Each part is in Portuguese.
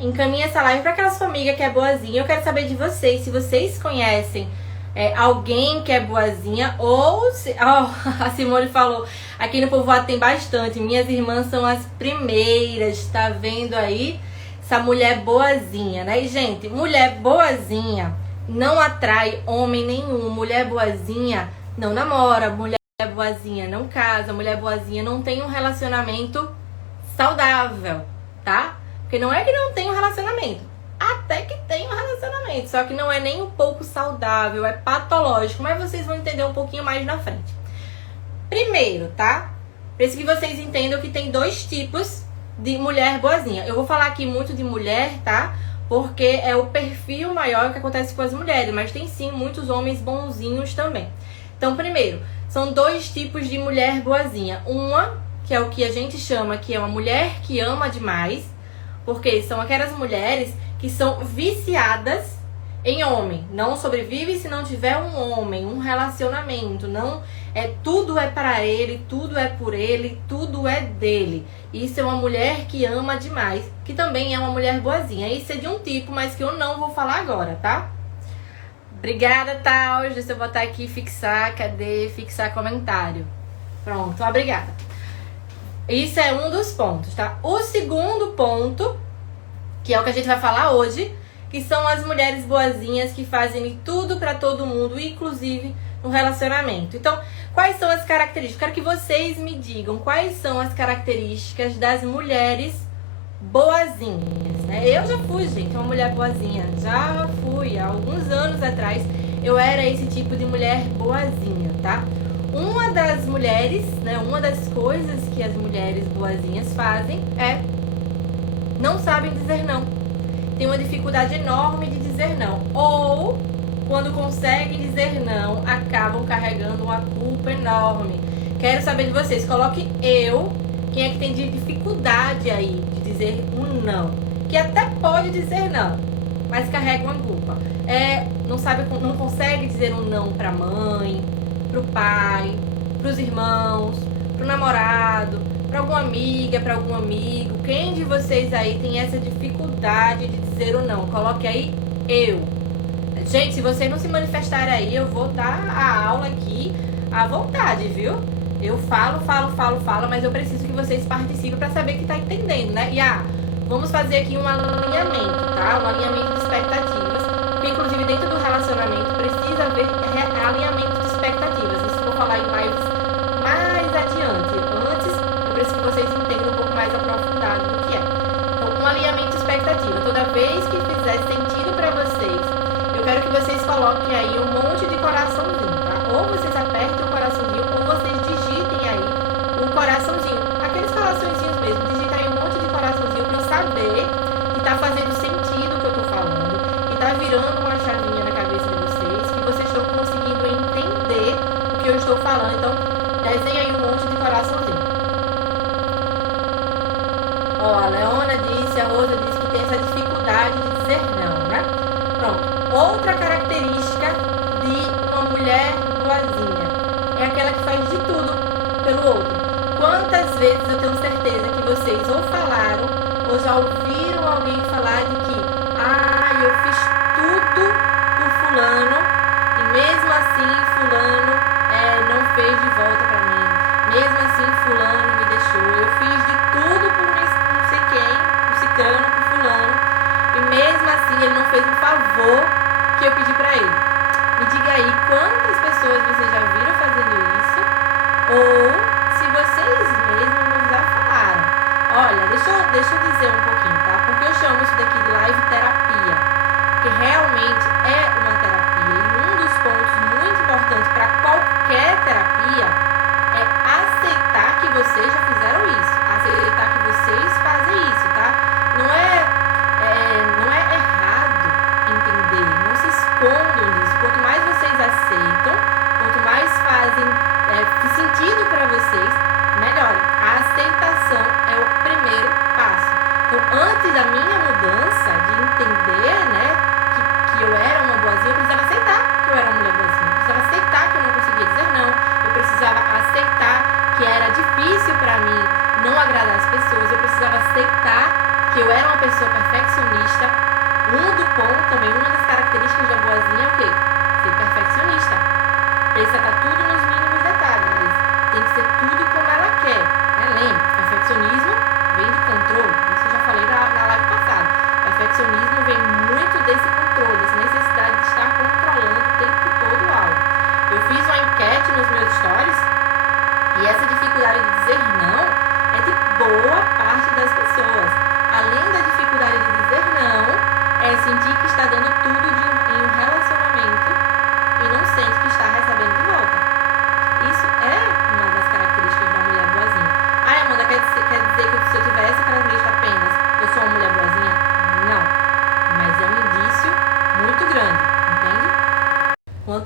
Encaminha essa live para aquela sua amiga que é boazinha. Eu quero saber de vocês, se vocês conhecem alguém que é boazinha ou se... a Simone falou, aqui no povoado tem bastante. Minhas irmãs são as primeiras, tá vendo aí? Essa mulher boazinha, né? E, gente, mulher boazinha não atrai homem nenhum. Mulher boazinha não namora. Mulher boazinha não casa. Mulher boazinha não tem um relacionamento saudável, tá? Porque não é que não tem um relacionamento. Até que tem um relacionamento. Só que não é nem um pouco saudável. É patológico. Mas vocês vão entender um pouquinho mais na frente. Primeiro, tá? Preciso que vocês entendam que tem dois tipos de mulher boazinha. Eu vou falar aqui muito de mulher, tá? Porque é o perfil maior que acontece com as mulheres. Mas tem sim muitos homens bonzinhos também. Então, primeiro, são dois tipos de mulher boazinha. Uma, que é o que a gente chama que é uma mulher que ama demais. Porque são aquelas mulheres que são viciadas em homem. Não sobrevive se não tiver um homem, um relacionamento. Não tudo é para ele, tudo é por ele, tudo é dele. Isso é uma mulher que ama demais, que também é uma mulher boazinha. Isso é de um tipo, mas que eu não vou falar agora, tá? Obrigada, Taus. Deixa eu botar aqui fixar. Cadê? Fixar comentário. Pronto, obrigada. Isso é um dos pontos, tá? O segundo ponto, que é o que a gente vai falar hoje, que são as mulheres boazinhas que fazem tudo pra todo mundo, inclusive no relacionamento. Então, quais são as características? Quero que vocês me digam quais são as características das mulheres boazinhas, né? Eu já fui, gente, uma mulher boazinha. Já fui, há alguns anos atrás, eu era esse tipo de mulher boazinha, tá? Uma das mulheres, né, uma das coisas que as mulheres boazinhas fazem é não sabem dizer não. Tem uma dificuldade enorme de dizer não. Ou, quando conseguem dizer não, acabam carregando uma culpa enorme. Quero saber de vocês. Coloque eu, quem é que tem dificuldade aí de dizer um não. Que até pode dizer não, mas carrega uma culpa. Não consegue dizer um não pra mãe, pro pai, pros irmãos, pro namorado, pra alguma amiga, pra algum amigo. Quem de vocês aí tem essa dificuldade de dizer o não? Coloque aí eu. Gente, se vocês não se manifestarem aí, eu vou dar a aula aqui à vontade, viu? Eu falo, mas eu preciso que vocês participem pra saber que tá entendendo, né? E vamos fazer aqui um alinhamento, tá? Um alinhamento de expectativas. Porque, inclusive, dentro do relacionamento precisa haver alinhamento de expectativas. Isso eu vou falar em lives mais adiante. Antes, eu preciso que vocês entendam um pouco mais aprofundado do que é. Então, um alinhamento de expectativa. Toda vez que fizer sentido pra vocês, eu quero que vocês coloquem aí um monte de coraçãozinho, tá? Ou vocês apertem o coraçãozinho, ou vocês digitem aí o coraçãozinho. Aqueles coraçõezinhos mesmo. Digitem aí um monte de coraçãozinho pra eu saber que tá fazendo sentido o que eu tô falando, que tá virando uma chavinha na cabeça de vocês, que vocês estão conseguindo entender o que eu estou falando. Então, desenha aí um monte de coraçãozinho. Ó, a Leona disse, a Rosa disse que tem essa dificuldade de dizer não, né? Pronto. Outra característica de uma mulher boazinha é aquela que faz de tudo pelo outro. Quantas vezes eu tenho certeza que vocês ou falaram ou já ouviram alguém falar de que eu fiz tudo por fulano e mesmo assim fulano não fez de volta pra mim. Mesmo assim fulano me deixou. Eu fiz de tudo por não sei quem, por ciclano, por fulano, e mesmo assim ele não fez um favor que eu pedi pra ele. Me diga aí quantas pessoas vocês já viram fazendo isso, ou se vocês mesmos já falaram. Olha, deixa eu dizer um pouquinho, tá? Porque eu chamo isso daqui de live terapia, porque realmente é uma terapia, e um dos pontos muito importantes para qualquer terapia é aceitar que vocês já fizeram isso, aceitar que vocês fazem isso, tá? Não é errado entender, não se escondam disso. Quanto mais vocês aceitam, quanto mais fazem sentido para vocês, melhor. A aceitação é o primeiro passo. Então,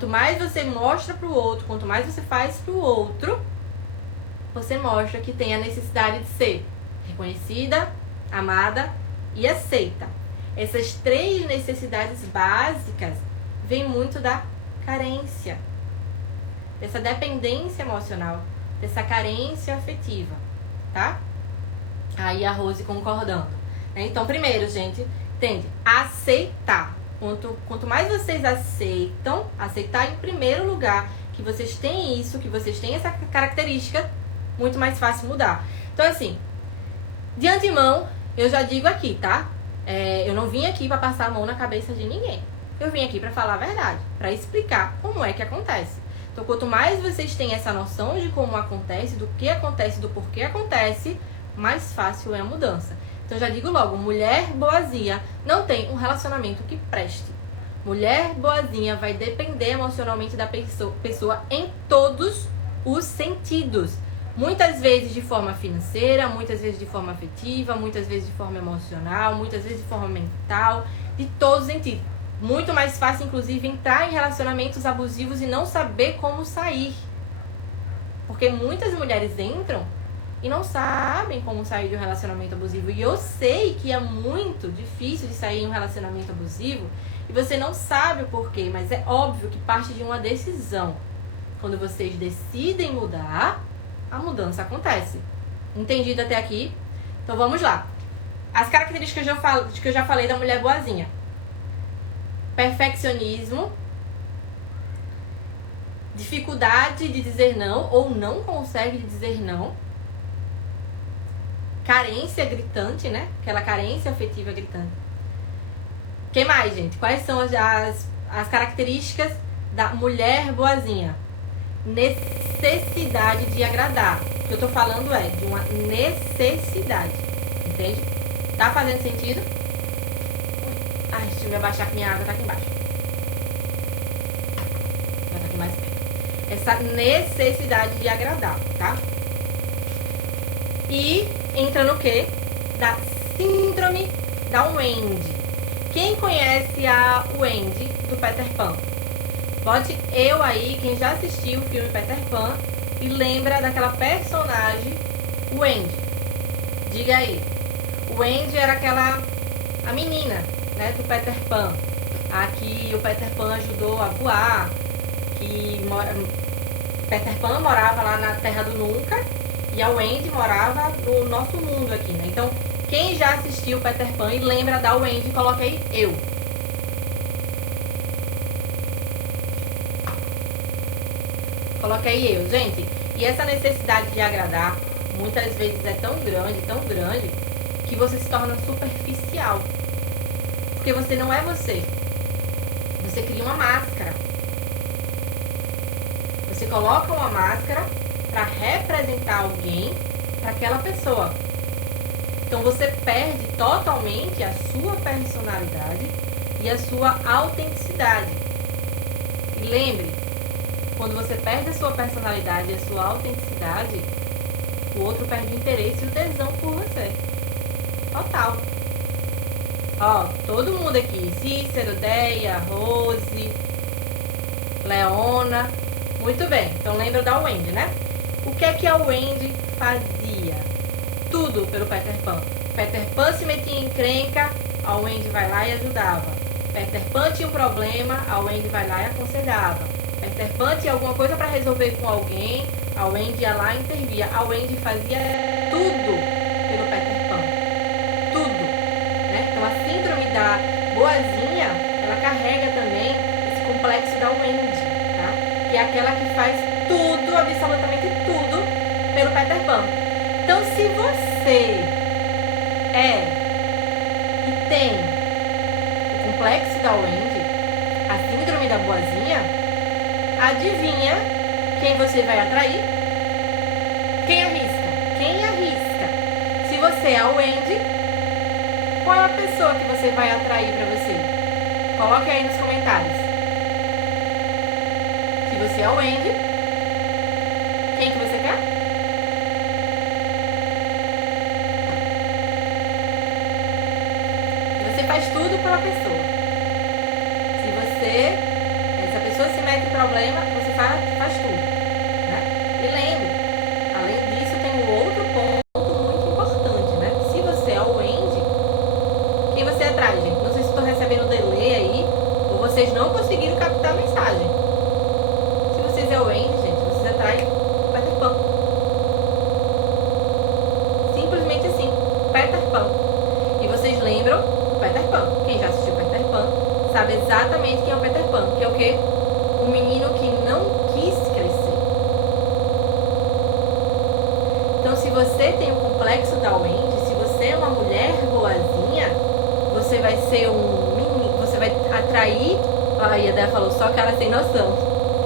Quanto mais você mostra pro outro, quanto mais você faz pro outro, você mostra que tem a necessidade de ser reconhecida, amada e aceita. Essas 3 necessidades básicas vêm muito da carência, dessa dependência emocional, dessa carência afetiva, tá? Aí a Rose concordando. Então, primeiro, gente, entende? Aceitar. Quanto mais vocês aceitar em primeiro lugar que vocês têm isso, que vocês têm essa característica, muito mais fácil mudar. Então, assim, de antemão, eu já digo aqui, tá? Eu não vim aqui pra passar a mão na cabeça de ninguém. Eu vim aqui pra falar a verdade, pra explicar como é que acontece. Então, quanto mais vocês têm essa noção de como acontece, do que acontece, do porquê acontece, mais fácil é a mudança. Então, já digo logo, mulher boazinha não tem um relacionamento que preste. Mulher boazinha vai depender emocionalmente da pessoa em todos os sentidos. Muitas vezes de forma financeira, muitas vezes de forma afetiva, muitas vezes de forma emocional, muitas vezes de forma mental, de todos os sentidos. Muito mais fácil, inclusive, entrar em relacionamentos abusivos e não saber como sair. Porque muitas mulheres entram e não sabem como sair de um relacionamento abusivo. E eu sei que é muito difícil de sair de um relacionamento abusivo e você não sabe o porquê, mas é óbvio que parte de uma decisão. Quando vocês decidem mudar, a mudança acontece. Entendido até aqui? Então vamos lá. As características que eu já falei da mulher boazinha. Perfeccionismo, dificuldade de dizer não ou não consegue dizer não, carência gritante, né? Aquela carência afetiva gritante. Que mais, gente? Quais são as características da mulher boazinha? Necessidade de agradar. O que eu tô falando é de uma necessidade, entende? Tá fazendo sentido? Ai, deixa eu me abaixar que minha água tá aqui embaixo. Vai tá aqui mais perto. Essa necessidade de agradar, tá? E entra no quê? Da síndrome da Wendy. Quem conhece a Wendy do Peter Pan? Bote eu aí, quem já assistiu o filme Peter Pan e lembra daquela personagem Wendy. Diga aí. Wendy era a menina, né, do Peter Pan. Aqui o Peter Pan ajudou a voar, Peter Pan morava lá na Terra do Nunca e a Wendy morava no nosso mundo aqui, né? Então, quem já assistiu Peter Pan e lembra da Wendy, coloque aí eu. Coloque aí eu, gente. E essa necessidade de agradar, muitas vezes é tão grande, que você se torna superficial. Porque você não é você. Você cria uma máscara. Você coloca uma máscara para representar alguém para aquela pessoa. Então você perde totalmente a sua personalidade e a sua autenticidade. E lembre, quando você perde a sua personalidade e a sua autenticidade, o outro perde o interesse e o tesão por você. Total. Ó, todo mundo aqui, Cícero, Deia, Rose, Leona. Muito bem, então lembra da Wendy, né? O que é que a Wendy fazia? Tudo pelo Peter Pan. Peter Pan se metia em encrenca, a Wendy vai lá e ajudava. Peter Pan tinha um problema, a Wendy vai lá e aconselhava. Peter Pan tinha alguma coisa para resolver com alguém, a Wendy ia lá e intervia. A Wendy fazia tudo pelo Peter Pan. Tudo. Né? Então a síndrome da boazinha, ela carrega também esse complexo da Wendy, tá? Que é aquela que faz tudo, absolutamente tudo, pelo Peter Pan. Então se você e tem o complexo da Wendy, a síndrome da boazinha, adivinha quem você vai atrair? Quem arrisca? Quem arrisca? Se você é a Wendy, qual é a pessoa que você vai atrair pra você? Coloque aí nos comentários. Se você é a Wendy, quem que você quer? Você faz tudo pela pessoa. Se você é essa pessoa pessoa se mete em problema, você faz tudo, né? E lembre, além disso, tem um outro ponto muito importante, né? Se você é o Wendy, quem você atrai, gente? Não sei se estou recebendo delay aí, ou vocês não conseguiram captar a mensagem. Se vocês é o Wendy, gente, vocês atraem o Peter Pan. Simplesmente assim, Peter Pan. E vocês lembram do Peter Pan. Quem já assistiu Peter Pan sabe exatamente quem é o Peter Pan, que é o quê? O menino que não quis crescer. Então, se você tem o complexo da Wendy, se você é uma mulher boazinha, você vai ser um menino, você vai atrair, a Yadé falou, só cara sem noção.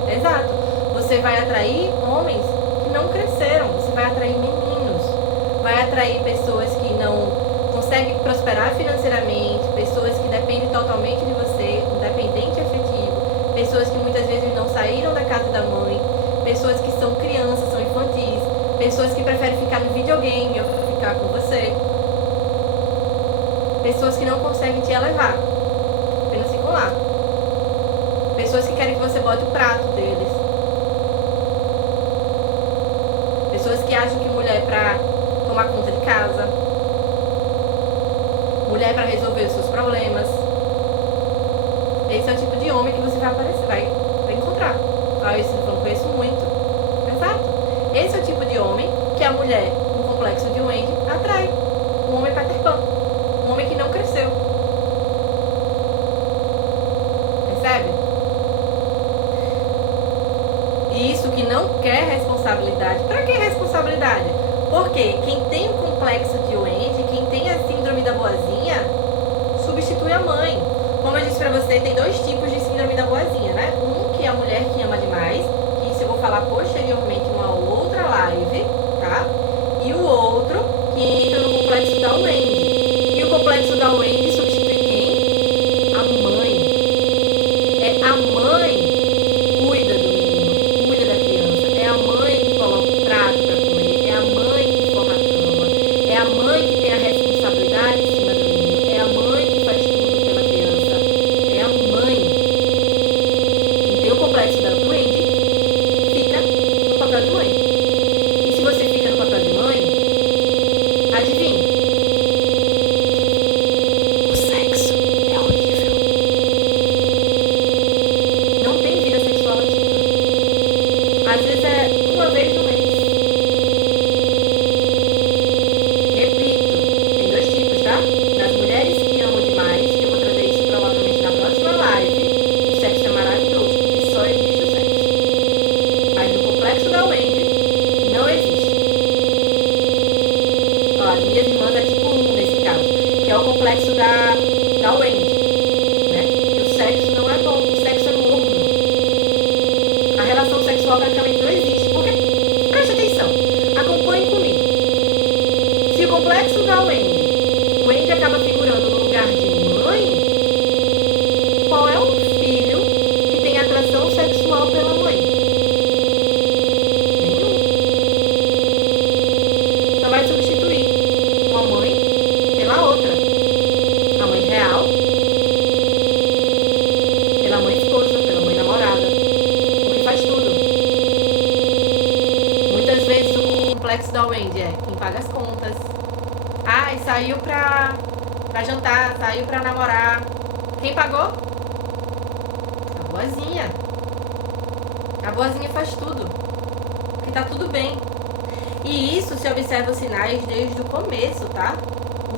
Exato. Você vai atrair homens que não cresceram, você vai atrair meninos, vai atrair pessoas que não conseguem prosperar financeiramente, pessoas que dependem totalmente de você, um dependente afetivo, pessoas que muitas vezes não saíram da casa da mãe, pessoas que são crianças, são infantis, pessoas que preferem ficar no videogame ou ficar com você, pessoas que não conseguem te elevar, apenas ficam lá, pessoas que querem que você bote o prato deles, pessoas que acham que mulher é pra tomar conta de casa, mulher para resolver os seus problemas. Esse é o tipo de homem que você vai aparecer, vai encontrar. Ah, isso eu não conheço muito. Exato. Esse é o tipo de homem que a mulher com complexo de Wendy atrai. Um homem Peter Pan. Um homem que não cresceu. Percebe? E isso que não quer responsabilidade. Para que responsabilidade? Porque quem tem o complexo de Wendy, quem tem a síndrome da boazinha, substitui a mãe. Como eu disse pra você, tem dois tipos de síndrome da boazinha, né? Um que é a mulher que ama demais, que isso eu vou falar posteriormente numa outra live, tá? E o outro que entra no complexo da Wendy. E o complexo da Wendy substitui quem? A mãe. É a mãe que cuida do menino, cuida da criança. É a mãe que coloca o prato pra comer. É a mãe que forma a cama. É a mãe que tem a responsabilidade em cima do menino. É a mãe que faz tudo pela criança. É a mãe. Quem tem o complexo da Wendy fica no papel de mãe. E se você fica no papel de mãe, adivinha? O sexo é horrível. Não tem vida sexual ativa. Às vezes é uma vez no mês. Repito, tem dois tipos, tá? Das mulheres que amam demais, que eu vou trazer isso provavelmente na próxima live. O sexo é maravilhoso, porque só existe o sexo. Mas no complexo da Wendy, não existe. Ó, as minhas irmãs é tipo 1 nesse caso, que é o complexo da Wendy, né? E o sexo não é bom, o sexo é morno. A relação sexual praticamente não existe. Porque, preste atenção, acompanhe comigo. Se o complexo da Wendy acaba figurando no lugar de mãe, qual é o filho que tem atração sexual pela mãe? Nenhum. Só vai substituir uma mãe pela outra. A mãe real pela mãe esposa, pela mãe namorada. Porque faz tudo. Muitas vezes o complexo da Wendy é quem paga as contas. Ai, saiu pra jantar, saiu pra namorar. Quem pagou? A boazinha. A boazinha faz tudo. Porque tá tudo bem. E isso se observa os sinais desde o começo, tá?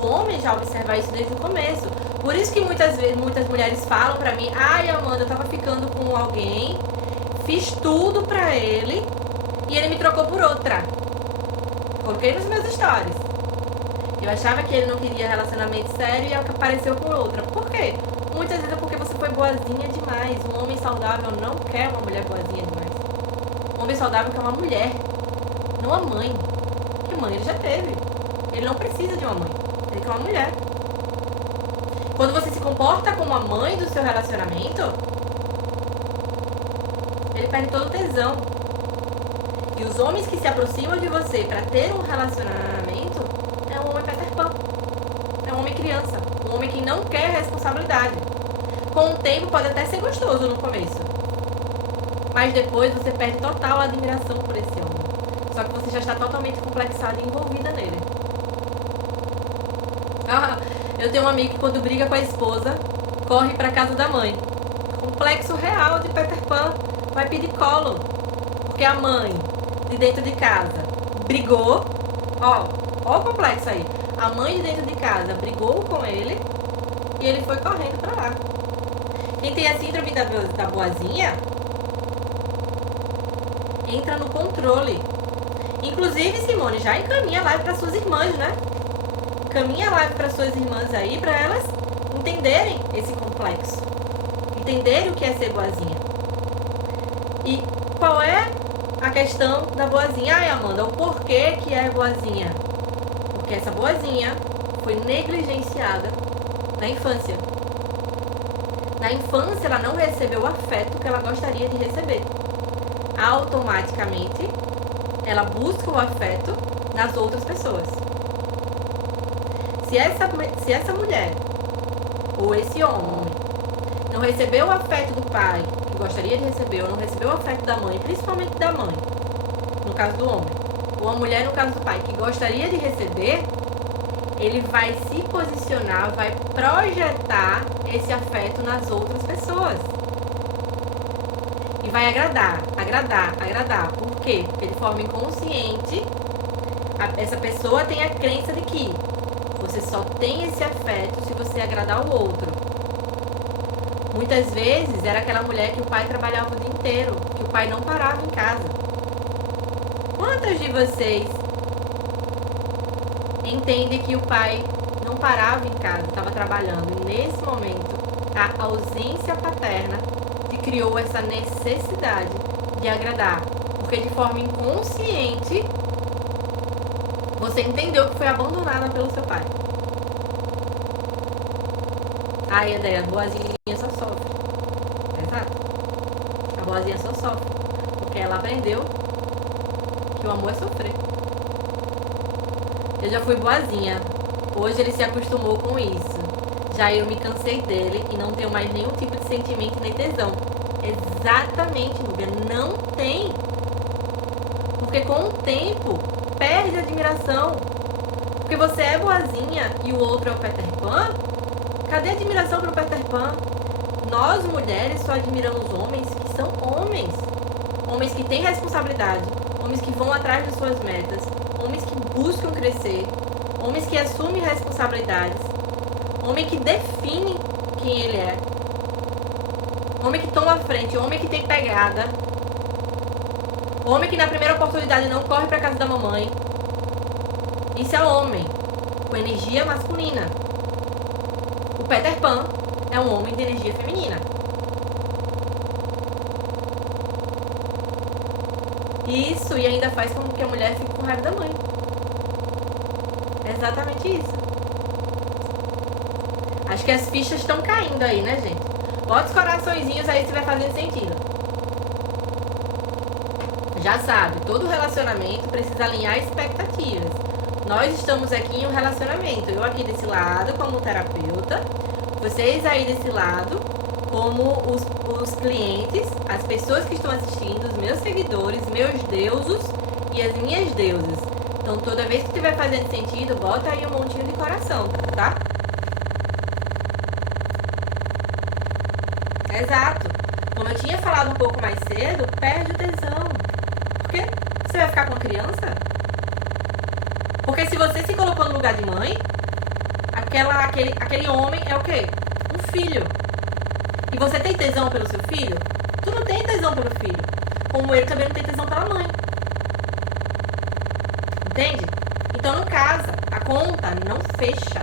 O homem já observa isso desde o começo. Por isso que muitas vezes, muitas mulheres falam pra mim: ai, Amanda, eu tava ficando com alguém, fiz tudo pra ele e ele me trocou por outra. Coloquei nos meus stories. Eu achava que ele não queria relacionamento sério e apareceu com outra. Por quê? Muitas vezes é porque você foi boazinha demais. Um homem saudável não quer uma mulher boazinha demais. Um homem saudável quer uma mulher, não a mãe. Porque mãe ele já teve. Ele não precisa de uma mãe. Ele quer uma mulher. Quando você se comporta como a mãe do seu relacionamento, ele perde todo o tesão. E os homens que se aproximam de você para ter um relacionamento é um homem Peter Pan. É um homem criança. Um homem que não quer responsabilidade. Com o tempo pode até ser gostoso no começo. Mas depois você perde total admiração por esse homem. Só que você já está totalmente complexada e envolvida nele. Eu tenho um amigo que quando briga com a esposa, corre pra casa da mãe. Complexo real de Peter Pan. Vai pedir colo. Porque a mãe, de dentro de casa, brigou. Ó o complexo aí. A mãe de dentro de casa brigou com ele e ele foi correndo pra lá. Quem tem a síndrome da boazinha entra no controle. Inclusive, Simone, já encaminha a live para suas irmãs, né? Encaminha a live para suas irmãs aí, para elas entenderem esse complexo. Entenderem o que é ser boazinha. E qual é a questão da boazinha? Ai, Amanda, o porquê que é boazinha? Porque essa boazinha foi negligenciada na infância. Na infância, ela não recebeu o afeto que ela gostaria de receber. Automaticamente, ela busca o afeto nas outras pessoas. Se essa mulher ou esse homem não recebeu o afeto do pai que gostaria de receber, ou não recebeu o afeto da mãe, principalmente da mãe, no caso do homem, ou a mulher no caso do pai que gostaria de receber, ele vai se posicionar, vai projetar esse afeto nas outras pessoas. E vai agradar. Por quê? Porque de forma inconsciente, essa pessoa tem a crença de que você só tem esse afeto se você agradar o outro. Muitas vezes era aquela mulher que o pai trabalhava o dia inteiro, que o pai não parava em casa. Quantas de vocês entendem que o pai não parava em casa, estava trabalhando? E nesse momento, a ausência paterna te criou essa necessidade de agradar. Porque de forma inconsciente, você entendeu que foi abandonada pelo seu pai. Ai, ideia, a boazinha só sofre. Exato. A boazinha só sofre. Porque ela aprendeu que o amor é sofrer. Eu já fui boazinha. Hoje ele se acostumou com isso. Já eu me cansei dele e não tenho mais nenhum tipo de sentimento nem tesão. Exatamente, Núbia. Não tem. Porque com o tempo, perde a admiração. Porque você é boazinha e o outro é o Peter Pan. Cadê a admiração pro Peter Pan? Nós, mulheres, só admiramos homens que são homens. Homens que têm responsabilidade. Homens que vão atrás de suas metas. Homens que buscam crescer. Homens que assumem responsabilidades. Homem que define quem ele é. Homem que toma a frente. Homem que tem pegada. Homem que na primeira oportunidade não corre pra casa da mamãe. Isso é homem. Com energia masculina. O Peter Pan é um homem de energia feminina. Isso, e ainda faz com que a mulher fique com raiva da mãe. É exatamente isso. Acho que as fichas estão caindo aí, né, gente? Bota os coraçõezinhos aí se vai fazendo sentido. Já sabe, todo relacionamento precisa alinhar expectativas. Nós estamos aqui em um relacionamento. Eu aqui desse lado como terapeuta. Vocês aí desse lado como os clientes, as pessoas que estão assistindo, os meus seguidores, meus deuses e as minhas deusas. Então toda vez que estiver fazendo sentido, bota aí um montinho de coração, tá? Exato. Como eu tinha falado um pouco mais cedo, perde o tesão. Por quê? Você vai ficar com a criança? Porque se você se colocou no lugar de mãe, aquele homem é o quê? Um filho. E você tem tesão pelo seu filho? Tu não tem tesão pelo filho. Como ele também não tem tesão pela mãe. Entende? Então não casa. A conta não fecha.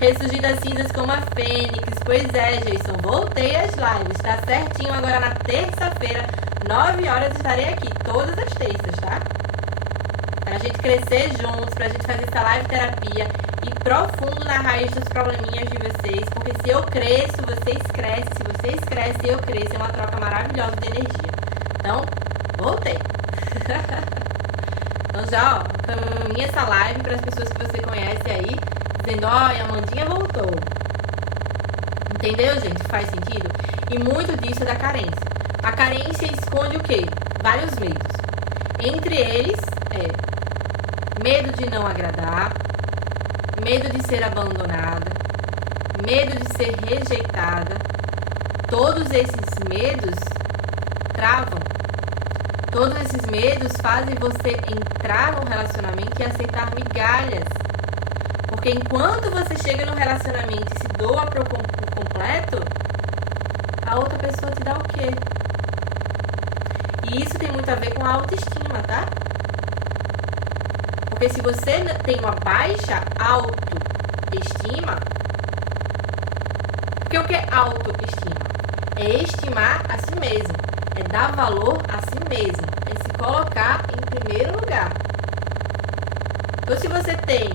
Ressurgir das cinzas como a fênix. Pois é, Jason. Voltei às lives. Tá certinho agora na terça-feira. 9 horas estarei aqui. Todas as terças, tá? Pra gente crescer juntos. Pra gente fazer essa live terapia. Ir profundo na raiz dos probleminhas de vocês. Porque se eu cresço, vocês crescem. Se vocês crescem, eu cresço. É uma troca maravilhosa de energia. Então, voltei. Então já, ó, caminha essa live para as pessoas que você conhece aí. Dizendo, ó, a Amandinha voltou. Entendeu, gente? Faz sentido? E muito disso é da carência. A carência esconde o quê? Vários medos. Entre eles medo de não agradar, medo de ser abandonada, medo de ser rejeitada. Todos esses medos travam. Todos esses medos fazem você entrar num relacionamento e aceitar migalhas. Porque enquanto você chega no relacionamento e se doa por completo, a outra pessoa te dá o quê? E isso tem muito a ver com a autoestima, tá? Porque se você tem uma baixa autoestima, porque o que é autoestima? É estimar a si mesmo, é dar valor a si mesmo, é se colocar em primeiro lugar. Então, se você tem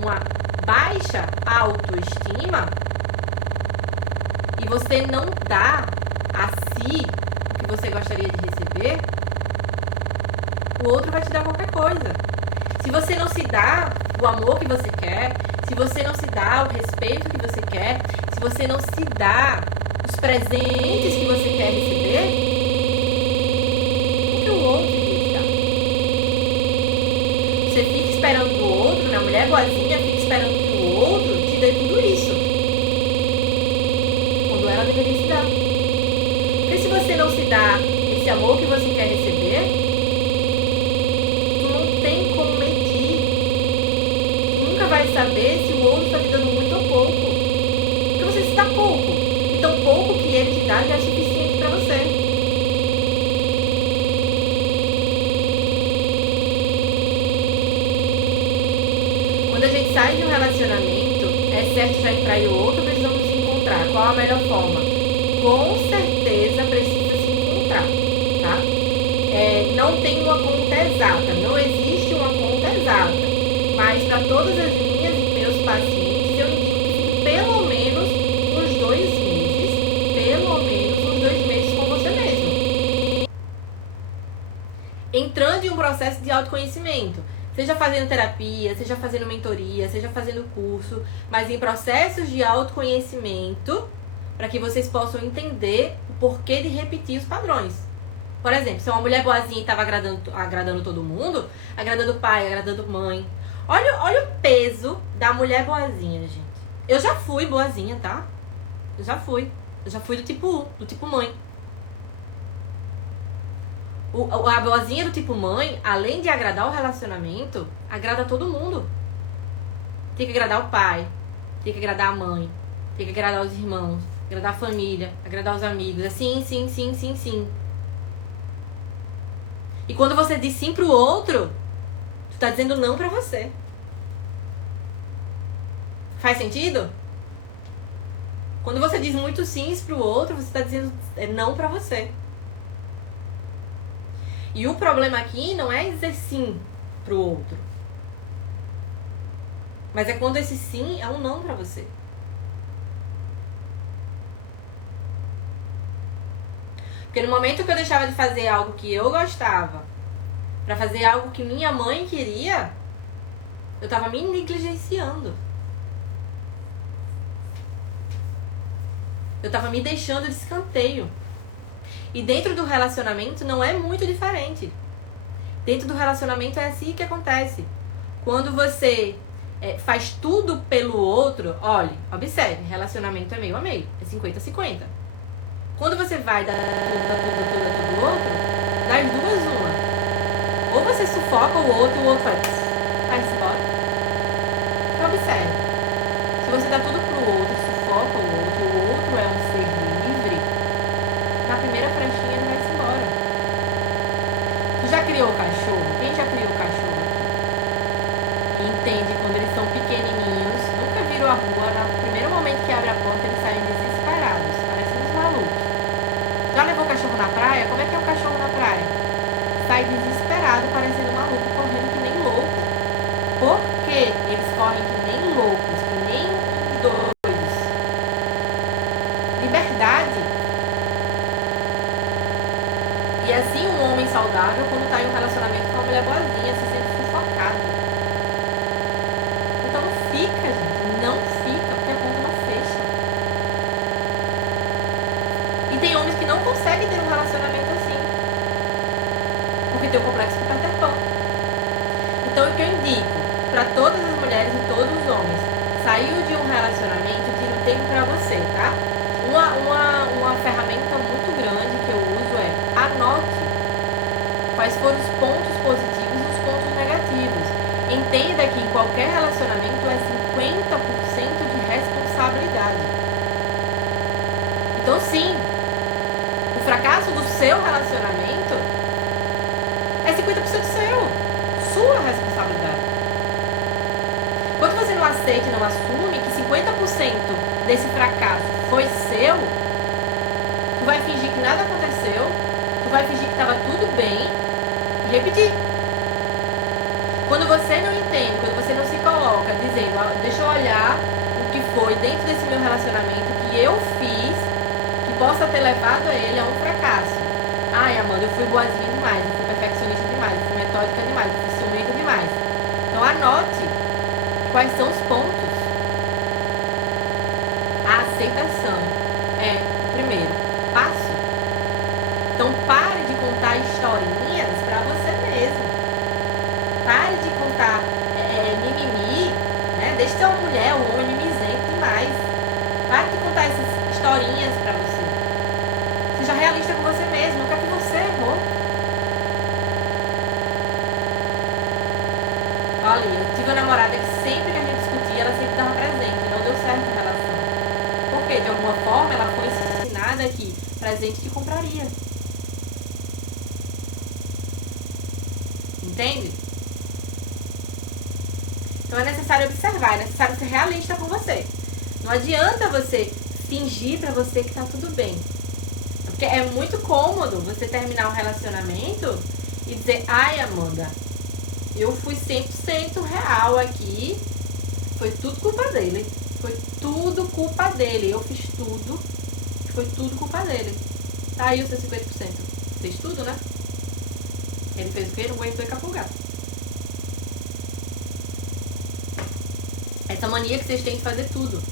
uma baixa autoestima e você não dá a si o que você gostaria de receber, o outro vai te dar qualquer coisa. Se você não se dá o amor que você quer, se você não se dá o respeito que você quer, se você não se dá os presentes que você quer receber, o que o outro te dá? Você fica esperando do outro, né? A mulher boazinha fica esperando que o outro te dê tudo isso. Quando ela deveria se dar. Porque se você não se dá esse amor que você quer receber, vai saber se o outro está te dando muito ou pouco. Porque você se dá pouco. Então, pouco que ele te dá já é suficiente para você. Quando a gente sai de um relacionamento, é certo já trair o outro, precisamos se encontrar. Qual a melhor forma? Com certeza precisa se encontrar, tá? Não tem uma conta exata, não existe uma conta exata. Mas para todas as minhas e meus pacientes, eu indico que fique pelo menos uns 2 meses, pelo menos uns 2 meses com você mesmo. Entrando em um processo de autoconhecimento, seja fazendo terapia, seja fazendo mentoria, seja fazendo curso, mas em processos de autoconhecimento, para que vocês possam entender o porquê de repetir os padrões. Por exemplo, se uma mulher boazinha estava agradando todo mundo, agradando o pai, agradando mãe. Olha o peso da mulher boazinha, gente. Eu já fui boazinha, tá? Eu já fui do tipo 1, do tipo mãe. A boazinha do tipo mãe, além de agradar o relacionamento, agrada todo mundo. Tem que agradar o pai, tem que agradar a mãe, tem que agradar os irmãos, agradar a família, agradar os amigos. É sim, sim, sim, sim, sim. E quando você diz sim pro outro, tu tá dizendo não pra você. Faz sentido? Quando você diz muito sims pro outro, você tá dizendo não pra você. E o problema aqui não é dizer sim pro outro. Mas é quando esse sim é um não pra você. Porque no momento que eu deixava de fazer algo que eu gostava pra fazer algo que minha mãe queria, eu tava me negligenciando. Eu tava me deixando de escanteio. E dentro do relacionamento não é muito diferente. Dentro do relacionamento é assim que acontece. Quando você faz tudo pelo outro, olhe, observe, relacionamento é meio a meio, é 50-50. Quando você vai dar tudo pro outro, das duas uma. Ou você sufoca o outro vai-se embora. Então observe. Se você dá tudo pro outro, sufoca o outro é um ser livre, na primeira frestinha ele vai-se embora. Tu já criou cachorro? Quem já criou cachorro? E entende quando eles são pequenininhos, nunca viram a rua, no primeiro momento que abre a porta eles saem desesperados, parecem uns malucos. Já levou o cachorro na praia? Como é que é o cachorro na praia? Sai desesperado, parecendo maluco, correndo que nem louco. Por que eles correm que nem loucos, que nem doidos? consegue ter um relacionamento assim. Porque tem o complexo do Peter Pan. Então, o que eu indico para todas as mulheres e todos os homens, saiu de um relacionamento, tira um tempo para você, tá? Uma ferramenta muito grande que eu uso é anote quais foram os pontos positivos e os pontos negativos. Entenda que em qualquer relacionamento é 50% de responsabilidade. Então, sim, o fracasso do seu relacionamento é 50% seu, sua responsabilidade. Quando você não aceita e não assume que 50% desse fracasso foi seu, tu vai fingir que nada aconteceu, tu vai fingir que estava tudo bem e repetir. Quando você não entende, quando você não se coloca dizendo, deixa eu olhar o que foi dentro desse meu relacionamento que eu fiz, que possa ter levado a ele a um fracasso. Ai, Amanda, eu fui boazinha demais, eu fui perfeccionista demais, eu fui metódica demais, eu fui ciumenta demais. Então anote quais são os pontos. A aceitação é o primeiro passo. Então pare de contar historinhas pra você mesmo. Pare de contar mimimi, né? Deixa de ser uma mulher, um homem mimizento demais. Pare de contar essas historinhas pra você. Seja realista com você mesmo. O que é que você errou? Olha, eu tive uma namorada que sempre que a gente discutia, ela sempre dava presente. Não deu certo a relação. Porque, de alguma forma, ela foi ensinada que presente te compraria. Entende? Então é necessário observar, é necessário ser realista com você. Não adianta você fingir pra você que tá tudo bem. Porque é muito cômodo você terminar um relacionamento e dizer, ai, Amanda, eu fui 100% real aqui, foi tudo culpa dele. Foi tudo culpa dele. Eu fiz tudo, foi tudo culpa dele. Tá aí o seu 50%. Fez tudo, né? Ele fez o quê? Não aguentou e capulgar. Essa mania que vocês têm de fazer tudo.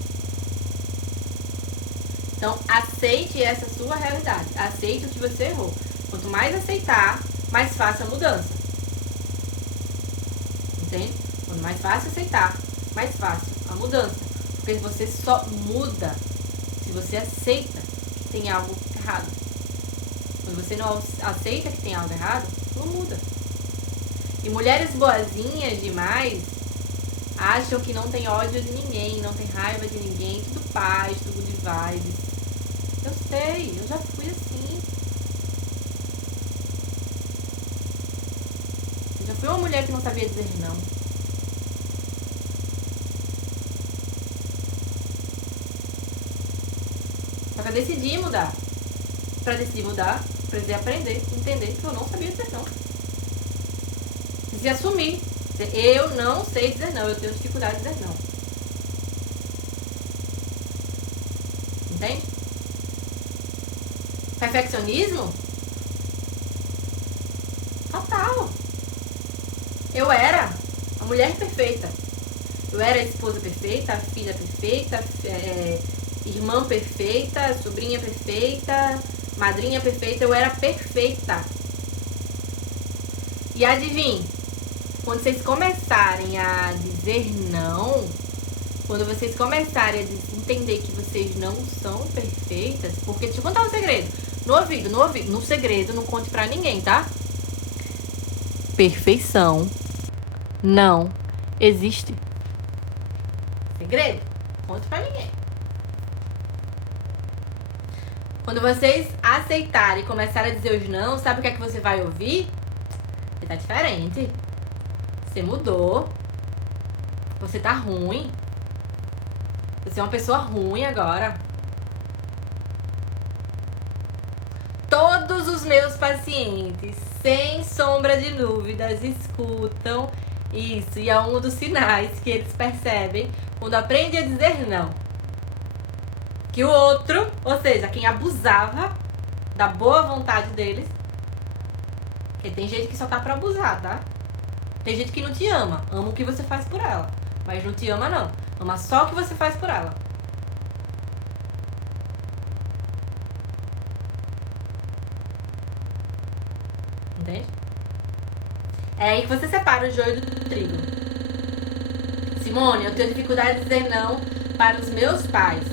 Então, aceite essa sua realidade. Aceite o que você errou. Quanto mais aceitar, mais fácil a mudança. Entende? Quanto mais fácil aceitar, mais fácil a mudança. Porque você só muda se você aceita que tem algo errado. Quando você não aceita que tem algo errado, não muda. E mulheres boazinhas demais acham que não tem ódio de ninguém, não tem raiva de ninguém, tudo paz, tudo good vibes. Eu sei, eu já fui assim. Eu já fui uma mulher que não sabia dizer não. Só que eu decidi mudar. Pra decidir mudar, precisei aprender, entender que eu não sabia dizer não. Precisei assumir. Eu não sei dizer não, eu tenho dificuldade de dizer não. Entende? Perfeccionismo? Total. Eu era a mulher perfeita. Eu era a esposa perfeita, a filha perfeita, irmã perfeita, sobrinha perfeita, madrinha perfeita. Eu era perfeita. E adivinhe, quando vocês começarem a dizer não, quando vocês começarem a entender que vocês não são perfeitas, porque deixa eu contar um segredo. No ouvido, no segredo, não conte pra ninguém, tá? Perfeição não existe. Segredo? Conte pra ninguém. Quando vocês aceitarem e começarem a dizer os não, sabe o que é que você vai ouvir? Você tá diferente. Você mudou. Você tá ruim. Você é uma pessoa ruim agora. Todos os meus pacientes, sem sombra de dúvidas, escutam isso. E é um dos sinais que eles percebem quando aprendem a dizer não. Que o outro, ou seja, quem abusava da boa vontade deles, porque tem gente que só tá pra abusar, tá? Tem gente que não te ama. Ama o que você faz por ela. Mas não te ama, não. Ama só o que você faz por ela. É aí que você separa o joio do trigo. Simone, eu tenho dificuldade de dizer não para os meus pais.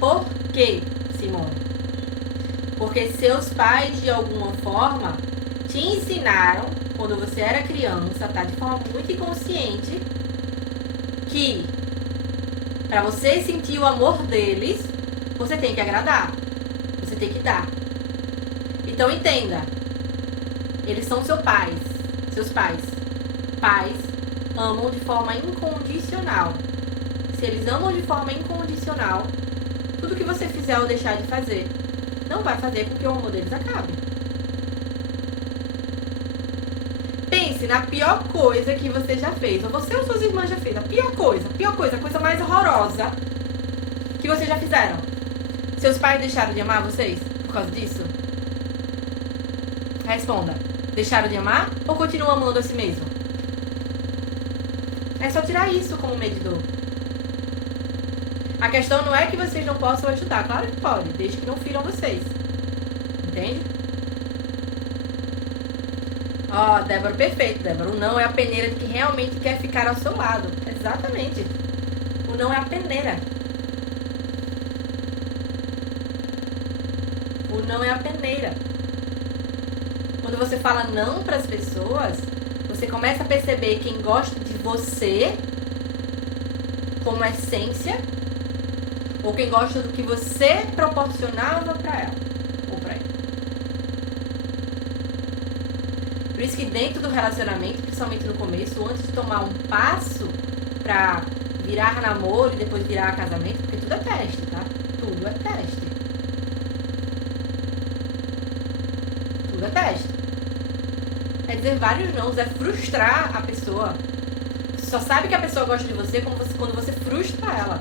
Por quê, Simone? Porque seus pais, de alguma forma, te ensinaram, quando você era criança, tá? De forma muito inconsciente, que para você sentir o amor deles, você tem que agradar. Você tem que dar. Então entenda. Eles são seus pais. Pais amam de forma incondicional. Se eles amam de forma incondicional, tudo que você fizer ou deixar de fazer não vai fazer com que o amor deles acabe. Pense na pior coisa que você já fez, ou você ou suas irmãs já fez. A pior coisa, a coisa mais horrorosa que vocês já fizeram. Seus pais deixaram de amar vocês por causa disso? Responda. Deixaram de amar ou continuam amando a si mesmo? É só tirar isso como medidor. A questão não é que vocês não possam ajudar. Claro que pode, desde que não firam vocês. Entende? Ó, Débora, perfeito, Débora. O não é a peneira de que realmente quer ficar ao seu lado. Exatamente. O não é a peneira. O não é a peneira. Quando você fala não para as pessoas, você começa a perceber quem gosta de você como essência ou quem gosta do que você proporcionava para ela ou para ele. Por isso que dentro do relacionamento, principalmente no começo, antes de tomar um passo para virar namoro e depois virar casamento, porque tudo é teste, tá? Tudo é teste. Tudo é teste. É dizer vários nãos, é frustrar a pessoa. Você só sabe que a pessoa gosta de você quando você frustra ela.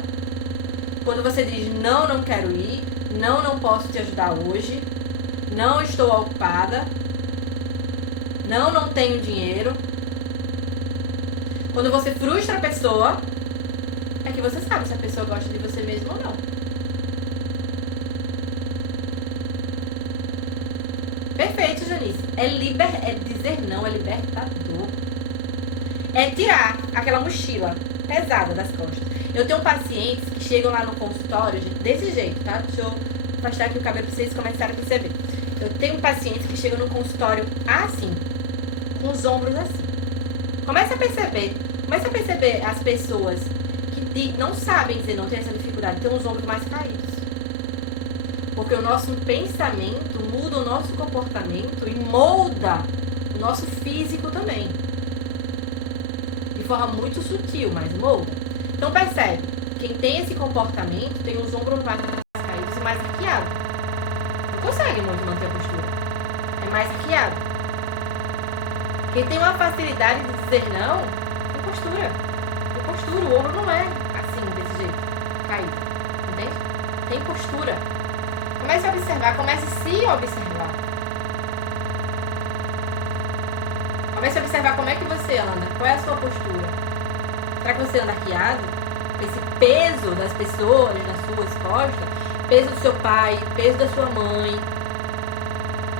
Quando você diz, não, não quero ir, não posso te ajudar hoje, não estou ocupada, não tenho dinheiro. Quando você frustra a pessoa, é que você sabe se a pessoa gosta de você mesmo ou não. Perfeito, Janice. É dizer não, é libertador. É tirar aquela mochila pesada das costas. Eu tenho pacientes que chegam lá no consultório, gente, desse jeito, tá? Deixa eu afastar aqui o cabelo pra vocês começarem a perceber. Eu tenho pacientes que chegam no consultório assim, com os ombros assim. Comece a perceber as pessoas que não sabem dizer não, tem essa dificuldade, tem os ombros mais caídos. Porque o nosso pensamento muda o nosso comportamento e molda o nosso físico também. De forma muito sutil, mas molda. Então percebe, quem tem esse comportamento tem os ombros mais caídos e mais arqueados. Não consegue muito manter a postura. É mais arqueado. Quem tem uma facilidade de dizer não, tem postura. Tem postura, o ombro não é assim, desse jeito, caído. Entende? Tem postura. Comece a observar, comece a se observar. Comece a observar como é que você anda, qual é a sua postura. Será que você anda arqueado? Esse peso das pessoas nas suas costas, peso do seu pai, peso da sua mãe,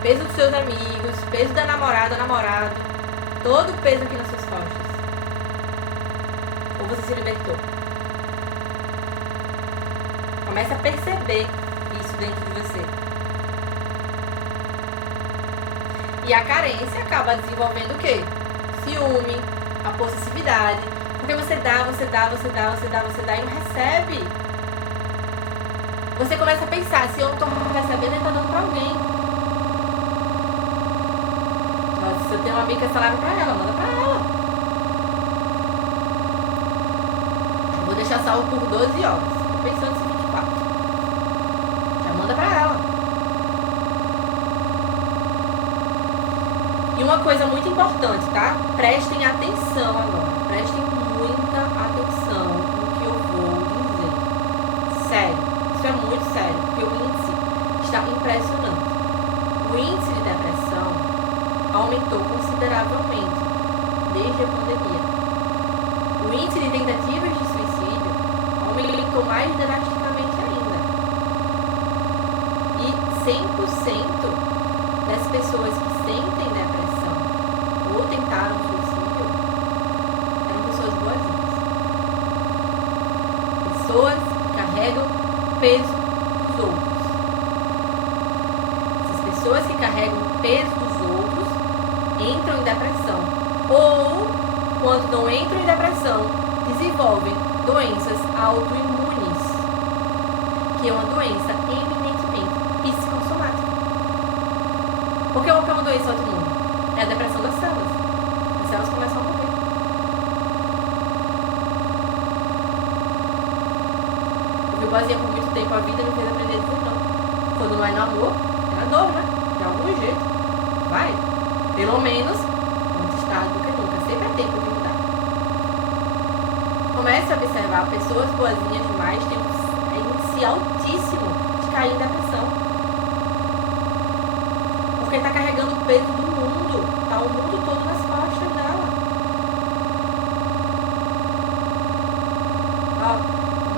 peso dos seus amigos, peso da namorada, namorado, todo o peso aqui nas suas costas. Ou você se libertou? Comece a perceber isso dentro de você. E a carência acaba desenvolvendo o quê? Ciúme, a possessividade. Porque você dá e não recebe. Você começa a pensar, se eu não tô recebendo, eu tô dando pra alguém. Nossa, se eu tenho uma amiga que é salário pra ela, manda pra ela. Eu vou deixar salvo por 12 horas. Tô pensando em 24. Já manda pra ela. E uma coisa muito importante, tá? Prestem atenção agora. Prestem muita atenção no que eu vou dizer. Sério. Isso é muito sério. Porque o índice está impressionante. O índice de depressão aumentou consideravelmente desde a pandemia. O índice de tentativas de suicídio aumentou mais drasticamente ainda. E 100% das pessoas que sentem depressão ou têm tentaram suicídio eram pessoas boazinhas. Pessoas que carregam peso dos outros. Essas pessoas que carregam o peso dos outros entram em depressão. Ou, quando não entram em depressão, desenvolvem doenças autoimunes, que é uma doença eminentemente psicossomática. Porque o que é uma doença autoimune? É a depressão das células. As células começam a morrer. Eu vi boazinha por muito tempo, a vida me fez aprender a dizer não. Quando não é no amor, é na dor, né? De algum jeito. Vai. Pelo menos, antes tarde do que nunca. Sempre é tempo de mudar. Comece a observar, pessoas boazinhas demais têm um índice altíssimo de cair em depressão. Porque tá carregando o peso do mundo. Tá o mundo todo nas costas dela. Ó,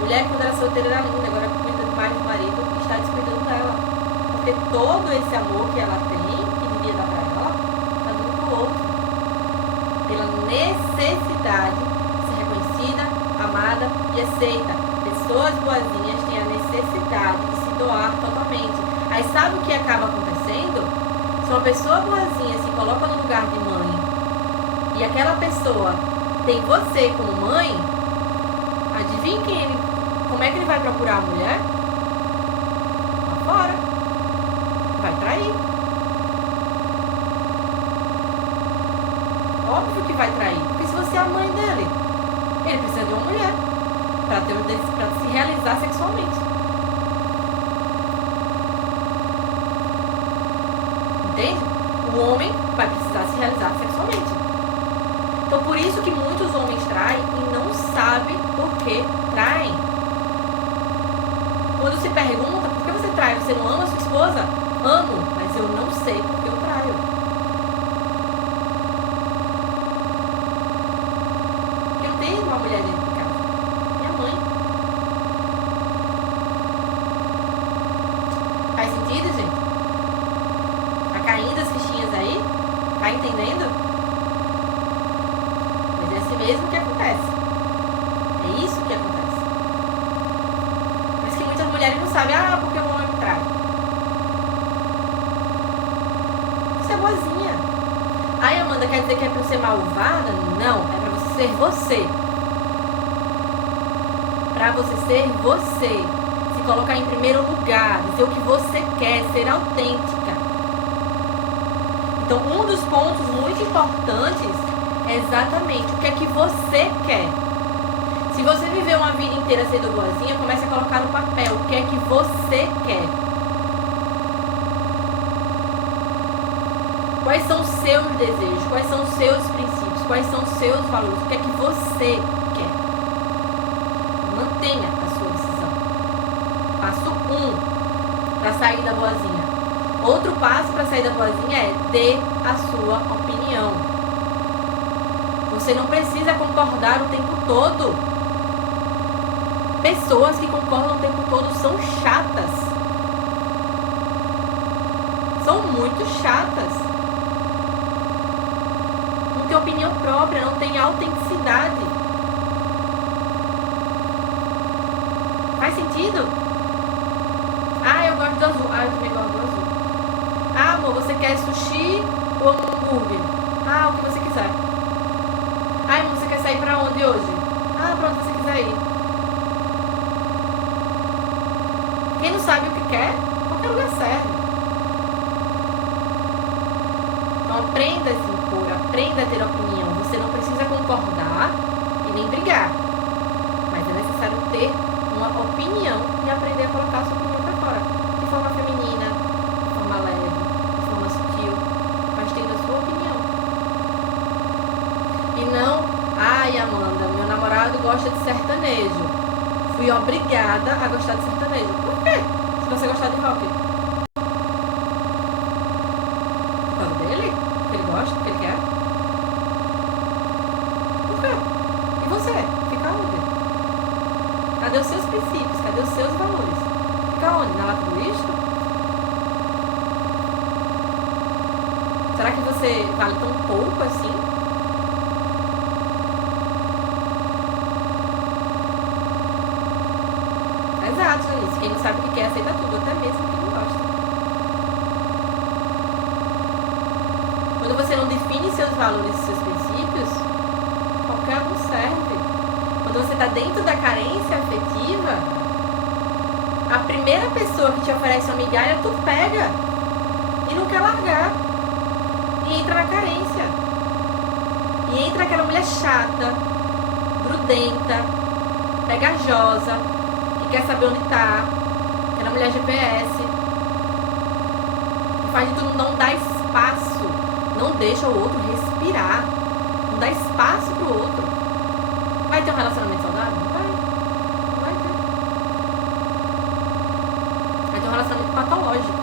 mulher quando era solteira era linda, agora cuida mais do marido e está descuidando dela. Porque todo esse amor que ela tem, que devia dar pra ela, tá dando pro outro. Pela necessidade de ser reconhecida, amada e aceita. Pessoas boazinhas têm a necessidade de se doar totalmente. Aí sabe o que acaba acontecendo? Se uma pessoa boazinha se coloca no lugar de mãe e aquela pessoa tem você como mãe, adivinha como é que ele vai procurar a mulher? Lá fora. Vai trair. Óbvio que vai trair. Porque se você é a mãe dele, ele precisa de uma mulher para se realizar sexualmente. Entende? O homem vai precisar se realizar sexualmente. Então por isso que muitos homens traem e não sabem por que traem. Quando se pergunta por que você trai, você não ama a sua esposa? Amo, mas eu não sei por que eu traio. Porque eu tenho uma mulher dentro de casa. Minha mãe. Faz sentido, gente? Tá caindo as fichinhas aí? Tá entendendo? Mas é assim mesmo que acontece. É isso que acontece. Por isso que muitas mulheres não sabem, porque o homem me trai. Você é boazinha. Ai, Amanda, quer dizer que é pra ser malvada? Não, é pra você ser você. Pra você ser você. Se colocar em primeiro lugar, dizer o que você quer, ser autêntica. Então, um dos pontos muito importantes é exatamente o que é que você quer. Se você viver uma vida inteira sendo boazinha, comece a colocar no papel o que é que você quer. Quais são os seus desejos? Quais são os seus princípios? Quais são os seus valores? O que é que você quer? Mantenha a sua decisão. Passo 1 para sair da boazinha. Outro passo para sair da boazinha é dê a sua opinião. Você não precisa concordar o tempo todo. Pessoas que concordam o tempo todo são chatas. São muito chatas. Não tem opinião própria, não tem autenticidade. Faz sentido? Eu gosto do azul. Eu também gosto do azul. Amor, você quer sushi ou hambúrguer? O que você quiser. Amor, você quer sair pra onde hoje? Pra onde você quiser ir. Quem não sabe o que quer, qualquer lugar serve. Então aprenda a se impor, aprenda a ter opinião. Você não precisa concordar e nem brigar. Mas é necessário ter uma opinião e aprender a colocar a sua opinião pra fora. De forma feminina, de forma leve, de forma sutil, mas tendo a sua opinião. E não, Amanda, meu namorado gosta de sertanejo. Fui obrigada a gostar de sertanejo. Por quê? Se você gostar de rock. Por causa dele? Que ele gosta, que ele quer? Por quê? E você? Fica onde? Cadê os seus princípios? Cadê os seus valores? Fica onde? Na lata do lixo? Será que você vale tão pouco assim? chato, Janice. Quem não sabe o que quer, aceita tudo, até mesmo quem não gosta. Quando você não define seus valores e seus princípios, qualquer um serve. Quando você está dentro da carência afetiva, a primeira pessoa que te oferece uma migalha, tu pega e não quer largar. E entra na carência. E entra aquela mulher chata, grudenta, pegajosa, que quer saber onde tá, aquela mulher GPS, que faz de tudo, não dá espaço, não deixa o outro respirar, não dá espaço pro outro. Vai ter um relacionamento saudável? Não vai. Não vai ter. Vai ter um relacionamento patológico,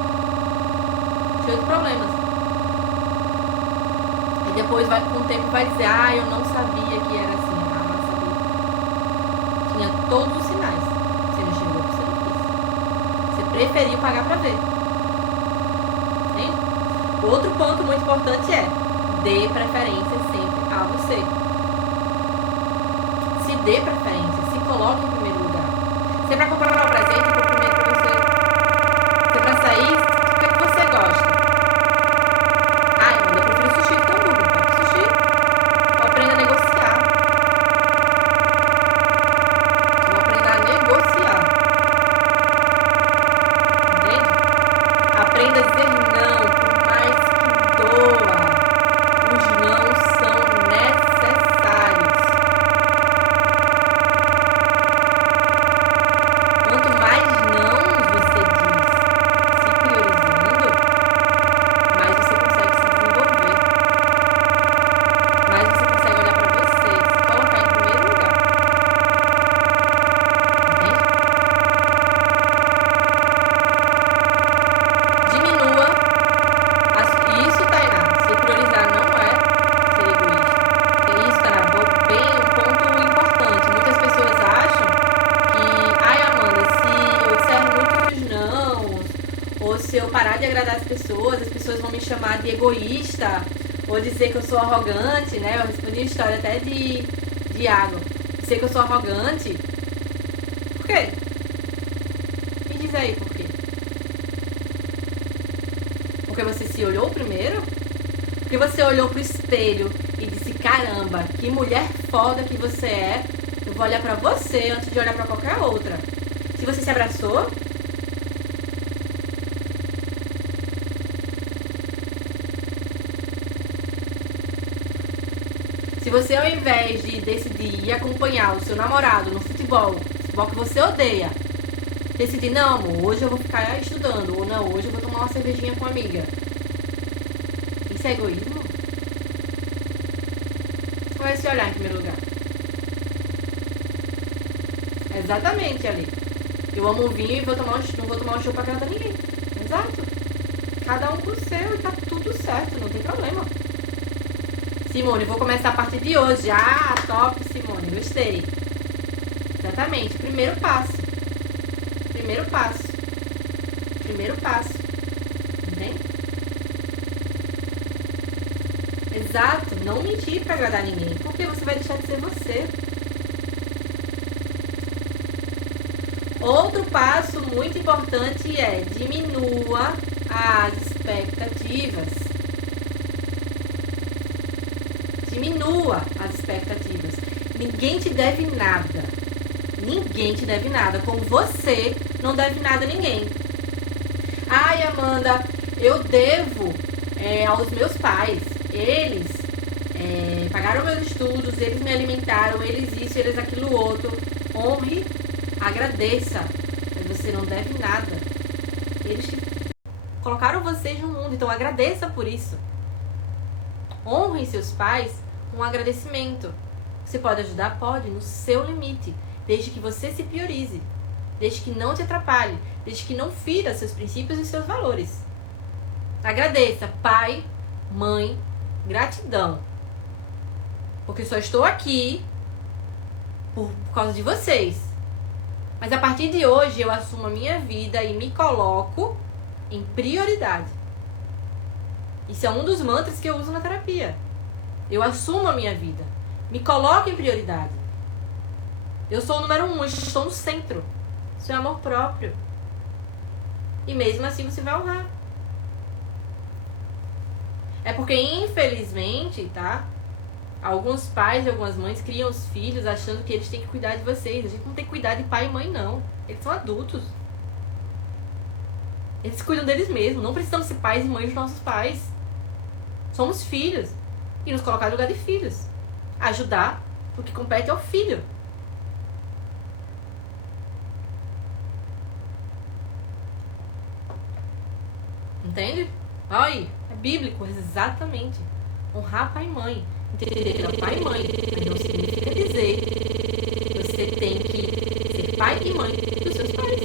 cheio de problemas. E depois, com o tempo, vai dizer, eu não sabia que era assim. Não sabia. Tinha todos os sinais. Você não chegou porque você não quis. Você preferiu pagar pra ver. Entende? Outro ponto muito importante é: dê preferência sempre a você. Se dê preferência, se coloque em primeiro lugar. Se é pra comprar um presente, for primeiro pra você. Se é pra sair, o que é que você gosta? Eu prefiro sushi do que hambúrguer. Sushi, aprenda a negociar. Vou aprender a negociar. Entende? Aprenda a dizer não, por mais que doa. Os não são necessários. Quanto mais não você diz, se priorizando, mais você consegue se desenvolver. Mais você consegue olhar pra você, se colocar em primeiro lugar. Entende? Diminua. Isso, Tainá. Se priorizar não é ser egoísta. Porque isso, Tainá, bem um ponto importante. Muitas pessoas acham que, Amanda, se eu disser muitos não, ou se eu parar de agradar as pessoas vão me chamar de egoísta, ou dizer que eu sou arrogante, né? Eu respondi a história até de água. Dizer que eu sou arrogante. Por quê? Me diz aí por quê. Porque você se olhou primeiro? Porque você olhou pro espelho e disse, caramba, que mulher foda que você é. Eu vou olhar pra você antes de olhar pra qualquer outra. Se você se abraçou, se você, ao invés de decidir ir acompanhar o seu namorado no futebol que você odeia, decidir, não, amor, hoje eu vou ficar estudando, ou não, hoje eu vou tomar uma cervejinha com uma amiga. Isso é egoísmo? Ou é se olhar em primeiro lugar? Exatamente, ali. Eu amo o vinho e não vou tomar um show pra agradar ninguém. Exato. Cada um com o seu e tá tudo certo, não tem problema. Simone, vou começar a partir de hoje. Top, Simone, gostei. Exatamente, primeiro passo. Primeiro passo. Primeiro passo. Entende? Exato, não mentir pra agradar ninguém, porque você vai deixar de ser você. Outro passo muito importante é diminua as expectativas. Diminua as expectativas. Ninguém te deve nada. Ninguém te deve nada. Como você não deve nada a ninguém. Amanda, eu devo aos meus pais. Eles pagaram meus estudos, eles me alimentaram, eles isso, eles aquilo outro. Honre, agradeça. Mas você não deve nada. Eles colocaram vocês no mundo, então agradeça por isso. Honre seus pais com agradecimento. Você pode ajudar? Pode, no seu limite. Desde que você se priorize. Desde que não te atrapalhe. Desde que não fira seus princípios e seus valores. Agradeça, pai, mãe, gratidão. Porque só estou aqui por causa de vocês. Mas a partir de hoje eu assumo a minha vida e me coloco em prioridade. Isso é um dos mantras que eu uso na terapia. Eu assumo a minha vida. Me coloco em prioridade. Eu sou o número 1, estou no centro. seu amor próprio. E mesmo assim você vai honrar. É porque, infelizmente, tá? Alguns pais e algumas mães criam os filhos achando que eles têm que cuidar de vocês. A gente não tem que cuidar de pai e mãe, não. Eles são adultos. Eles cuidam deles mesmos. Não precisamos ser pais e mães dos nossos pais. Somos filhos. E nos colocar no lugar de filhos. Ajudar o que compete ao filho. Entende? Olha aí. É bíblico, exatamente. Honrar pai e mãe. Entender pai e mãe. Mas não significa dizer que você tem que ser pai e mãe dos seus pais.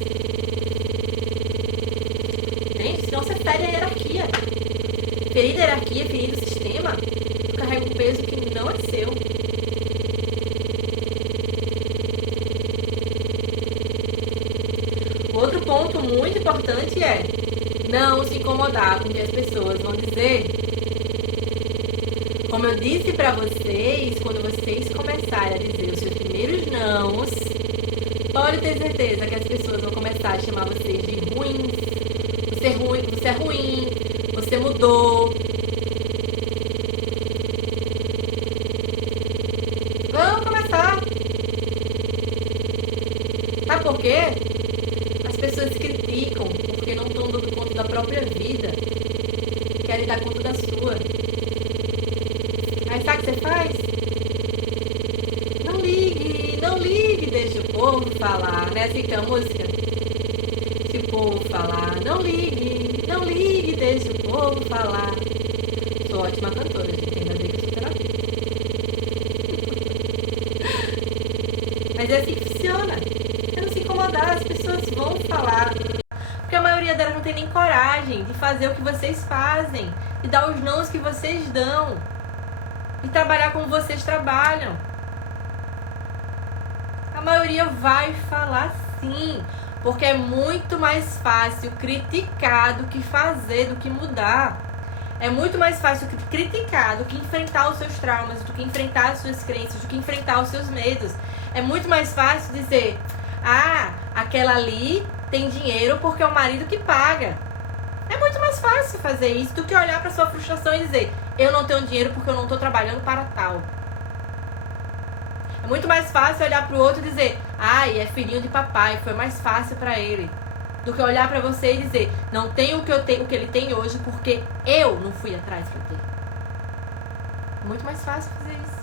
Entende? Senão você fere a hierarquia. Ferir a hierarquia, ferir o sistema, tu carrega um peso que não é seu. O outro ponto muito importante é não se incomodar com o que as pessoas vão dizer. Como eu disse pra vocês, quando vocês começarem a dizer os seus primeiros nãos, pode ter certeza que as pessoas vão começar a chamar vocês de ruins. Você é ruim, você mudou. Vamos começar. Sabe por quê? As pessoas criticam porque não estão dando conta da própria vida. Querem dar conta da sua. Aí sabe o que você faz? Não ligue, deixa o povo falar, né? Assim que é a música. Se o povo falar, não ligue, deixa o povo falar. Sou ótima cantora, gente, ainda bem que eu sou terapeuta. Mas é assim que funciona. É não se incomodar, as pessoas vão falar. Porque a maioria delas não tem nem coragem de fazer o que vocês fazem, de dar os nãos que vocês dão, de trabalhar como vocês trabalham. A maioria vai falar sim, porque é muito mais fácil criticar do que fazer, do que mudar. É muito mais fácil criticar do que enfrentar os seus traumas, do que enfrentar as suas crenças, do que enfrentar os seus medos. É muito mais fácil dizer, ah, aquela ali tem dinheiro porque é o marido que paga. É muito mais fácil fazer isso do que olhar para sua frustração e dizer, eu não tenho dinheiro porque eu não estou trabalhando para tal. É muito mais fácil olhar para o outro e dizer, ai, é filhinho de papai, foi mais fácil para ele. Do que olhar pra você e dizer, não tenho o que eu tenho, o que ele tem hoje, porque eu não fui atrás pra ter. Muito mais fácil fazer isso.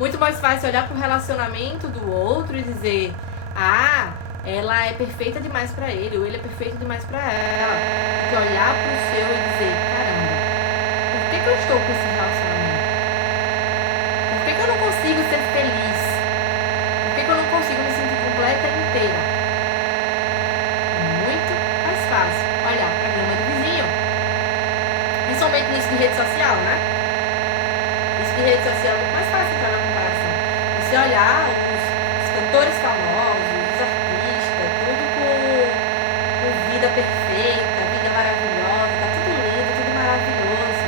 Muito mais fácil olhar pro relacionamento do outro e dizer, ah, ela é perfeita demais pra ele, ou ele é perfeito demais pra ela. Do que olhar pro seu e dizer, caramba, por que eu estou com esse relacionamento? Por que eu não consigo ser feliz? Por que eu não consigo me sentir completa e inteira? Fácil olhar pra grama do vizinho. Principalmente nisso de rede social, né? Isso de rede social é muito mais fácil entrar na comparação. Você olhar os cantores famosos, os artistas, tudo com vida perfeita, vida maravilhosa, tá tudo lindo, tudo maravilhoso.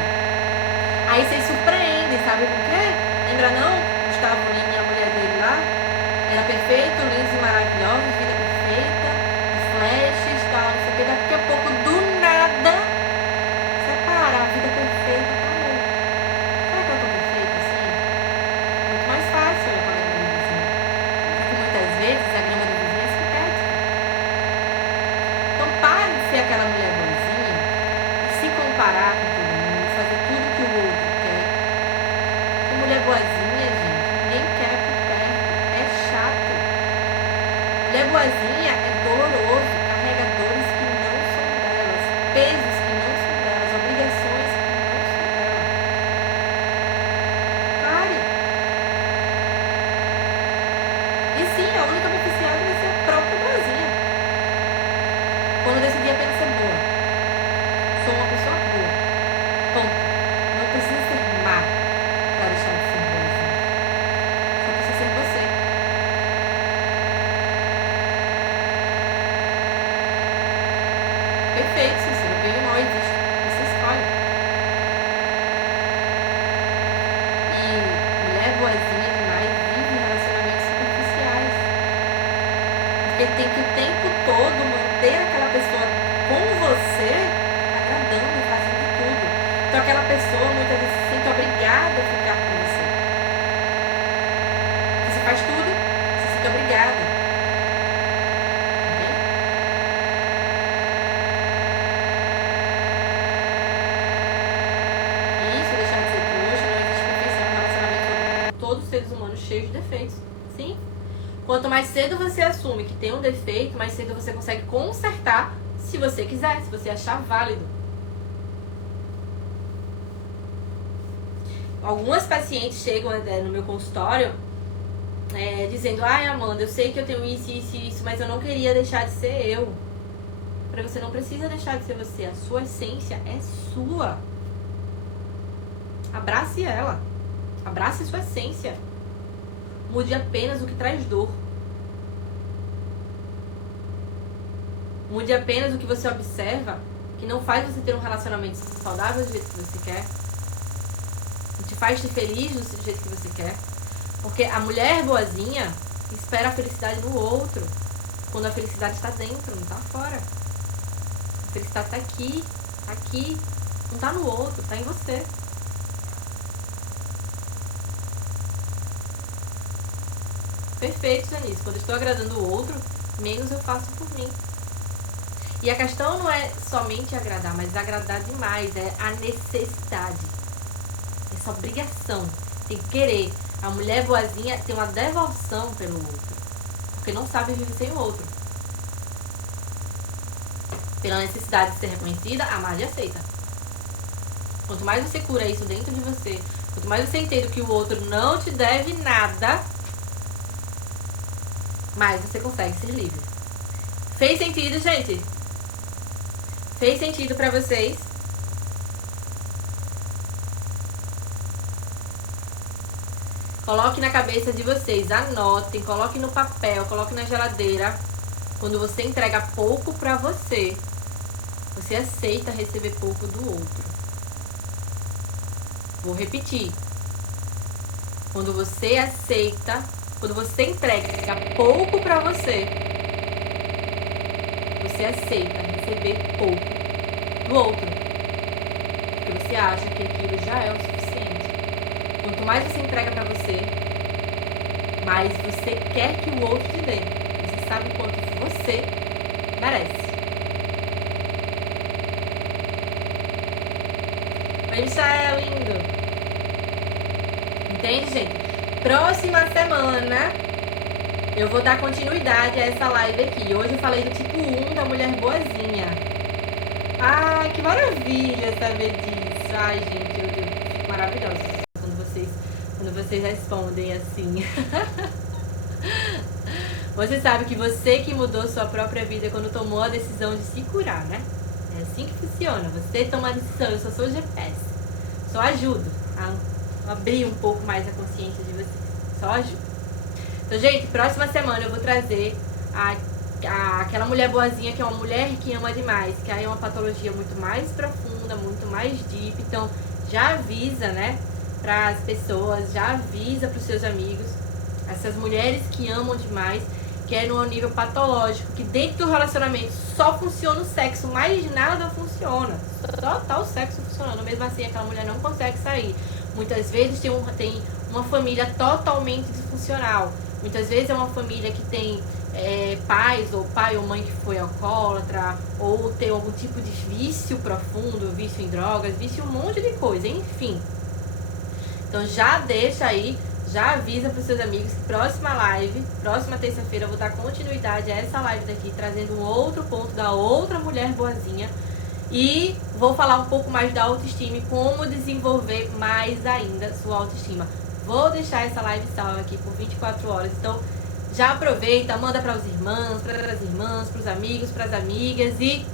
Aí vocês surpreendem, sabe por quê? Lembra não? Gustavo Lima e a mulher dele lá? Era perfeito, lindo e maravilhoso, vida perfeita, flashes, tal, não sei o que. Daqui a pouco, do nada, separa a vida perfeita, acabou. Será que eu tô perfeita assim? Muito mais fácil olhar pra grama do vizinho. Só que muitas vezes a grama do vizinho é sintética. Então pare de ser aquela mulher boazinha e se comparar com todo mundo, fazer tudo que o outro quer. Porque mulher boazinha, gente, ninguém quer por perto. É chato. Mulher boazinha é doloroso, carrega dores que não são delas, pesos que não são delas, obrigações que não são delas. Pare. E sim, a única beneficiada vai ser a própria boazinha. Quando eu decidi apenas ser boa. Sou uma pessoa boa. Ponto. Não precisa ser má para deixar de ser boazinha. Só precisa ser você. Porque tem que o tempo todo manter aquela pessoa com você, agradando e fazendo tudo. Então aquela pessoa muitas vezes se sente obrigada a ficar com você. Você faz tudo, você se sente obrigada. Todos os seres humanos cheios de defeitos, sim? Quanto mais cedo você assume que tem um defeito, mais cedo você consegue consertar, se você quiser, se você achar válido. Algumas pacientes chegam no meu consultório dizendo: ai, Amanda, eu sei que eu tenho isso, isso e isso, mas eu não queria deixar de ser eu. Para você não precisa deixar de ser você, a sua essência é sua. Abrace ela. Abrace sua essência. Mude apenas o que traz dor. Mude apenas o que você observa que não faz você ter um relacionamento saudável do jeito que você quer. Não te faz ser feliz do jeito que você quer. Porque a mulher boazinha espera a felicidade no outro, quando a felicidade está dentro, não está fora. A felicidade está aqui, aqui. Não está no outro, está em você. Perfeito, Janice. Quando eu estou agradando o outro, menos eu faço por mim. E a questão não é somente agradar, mas agradar demais. É a necessidade. Essa obrigação. Tem que querer. A mulher boazinha tem uma devoção pelo outro. Porque não sabe viver sem o outro. Pela necessidade de ser reconhecida, amada e aceita. Quanto mais você cura isso dentro de você, quanto mais você entende que o outro não te deve nada, mais você consegue ser livre. Fez sentido, gente? Fez sentido pra vocês? Coloque na cabeça de vocês, anotem, coloque no papel, coloque na geladeira. Quando você entrega pouco pra você, você aceita receber pouco do outro. Vou repetir. Quando você aceita, quando você entrega pouco pra você, você aceita receber pouco do outro. Porque você acha que aquilo já é o suficiente. Quanto mais você entrega pra você, mais você quer que o outro te dê. Você sabe o quanto você merece. Oi, Michael, lindo. Entende, gente? Próxima semana eu vou dar continuidade a essa live aqui. Hoje eu falei do tipo 1 da mulher boazinha. Ai, que maravilha saber disso. Ai, gente, eu fico maravilhosa quando vocês respondem assim. Você sabe que você que mudou sua própria vida quando tomou a decisão de se curar, né? É assim que funciona. Você toma a decisão, eu só sou o GPS. Só ajudo a abrir um pouco mais a consciência de vocês. Só ajuda. Então, gente, próxima semana eu vou trazer aquela mulher boazinha, que é uma mulher que ama demais, que aí é uma patologia muito mais profunda, muito mais deep. Então, já avisa, né, para as pessoas, já avisa para os seus amigos, essas mulheres que amam demais, que é no nível patológico, que dentro do relacionamento só funciona o sexo, mais nada funciona. Só tá o sexo funcionando. Mesmo assim, aquela mulher não consegue sair. Muitas vezes tem uma família totalmente disfuncional. Muitas vezes é uma família que tem pais, ou pai ou mãe que foi alcoólatra, ou tem algum tipo de vício profundo, vício em drogas, vício em um monte de coisa, enfim. Então já deixa aí, já avisa para os seus amigos que próxima live, próxima terça-feira, eu vou dar continuidade a essa live daqui, trazendo um outro ponto da outra mulher boazinha. E vou falar um pouco mais da autoestima e como desenvolver mais ainda sua autoestima. Vou deixar essa live salva aqui por 24 horas. Então, já aproveita, manda para os irmãos, para as irmãs, para os amigos, para as amigas. E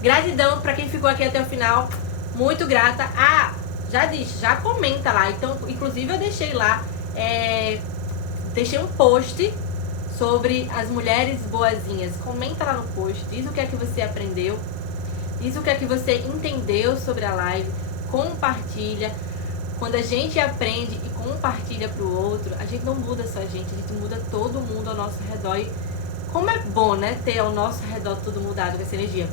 gratidão para quem ficou aqui até o final. Muito grata. Ah, já disse, já comenta lá. Então, inclusive, eu deixei lá, deixei um post sobre as mulheres boazinhas. Comenta lá no post, diz o que é que você aprendeu. Diz o que é que você entendeu sobre a live, compartilha. Quando a gente aprende e compartilha pro outro, a gente não muda só a gente muda todo mundo ao nosso redor. E Como é bom, né? Ter ao nosso redor tudo mudado com essa energia.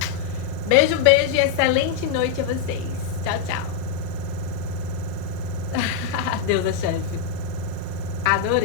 Beijo, beijo e excelente noite a vocês. Tchau, tchau. Deus é chefe. Adorei.